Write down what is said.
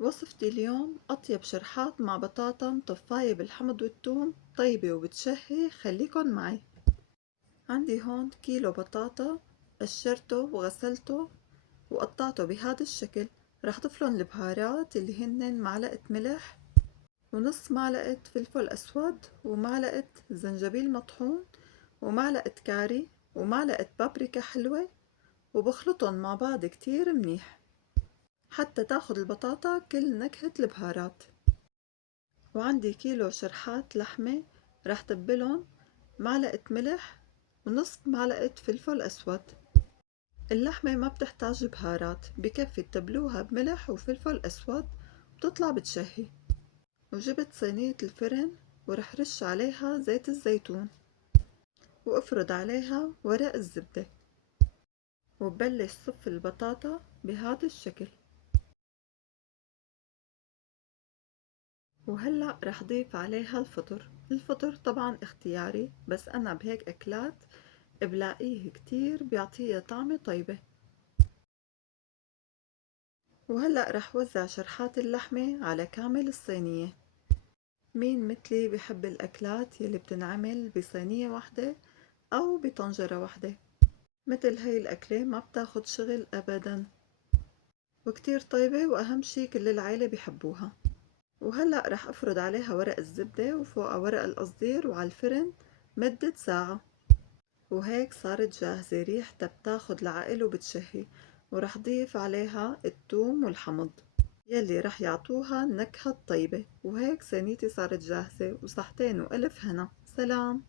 وصفتي اليوم أطيب شرحات مع بطاطا مطفاية بالحمض والثوم طيبة وبتشهي. خليكن معي. عندي هون كيلو بطاطا، قشرته وغسلته وقطعته بهذا الشكل. رح ضفلن البهارات اللي هن معلقة ملح ونص معلقة فلفل أسود ومعلقة زنجبيل مطحون ومعلقة كاري ومعلقة بابريكا حلوة، وبخلطن مع بعض كتير منيح حتى تاخد البطاطا كل نكهة البهارات. وعندي كيلو شرحات لحمة، رح تبلن معلقة ملح ونص معلقة فلفل أسود. اللحمة ما بتحتاج بهارات، بكفي تبلوها بملح وفلفل أسود بتطلع بتشهي. وجبت صينية الفرن ورح رش عليها زيت الزيتون وافرد عليها ورق الزبدة وببلش صف البطاطا بهذا الشكل. وهلأ رح ضيف عليها الفطر طبعا اختياري، بس أنا بهيك أكلات بلاقيه كتير بيعطيها طعمة طيبة. وهلأ رح وزع شرحات اللحمة على كامل الصينية. مين مثلي بحب الأكلات يلي بتنعمل بصينية واحدة أو بطنجرة واحدة؟ مثل هاي الأكلة ما بتاخد شغل أبدا وكتير طيبة، وأهم شي كل العيلة بيحبوها. وهلأ رح أفرد عليها ورق الزبدة وفوقها ورق القصدير وعلى الفرن مدة ساعة. وهيك صارت جاهزة، ريحتها بتاخد العقل وبتشهي. ورح ضيف عليها الثوم والحمض يلي رح يعطوها النكهة الطيبة. وهيك صينيتي صارت جاهزة، وصحتين وألف هنا. سلام.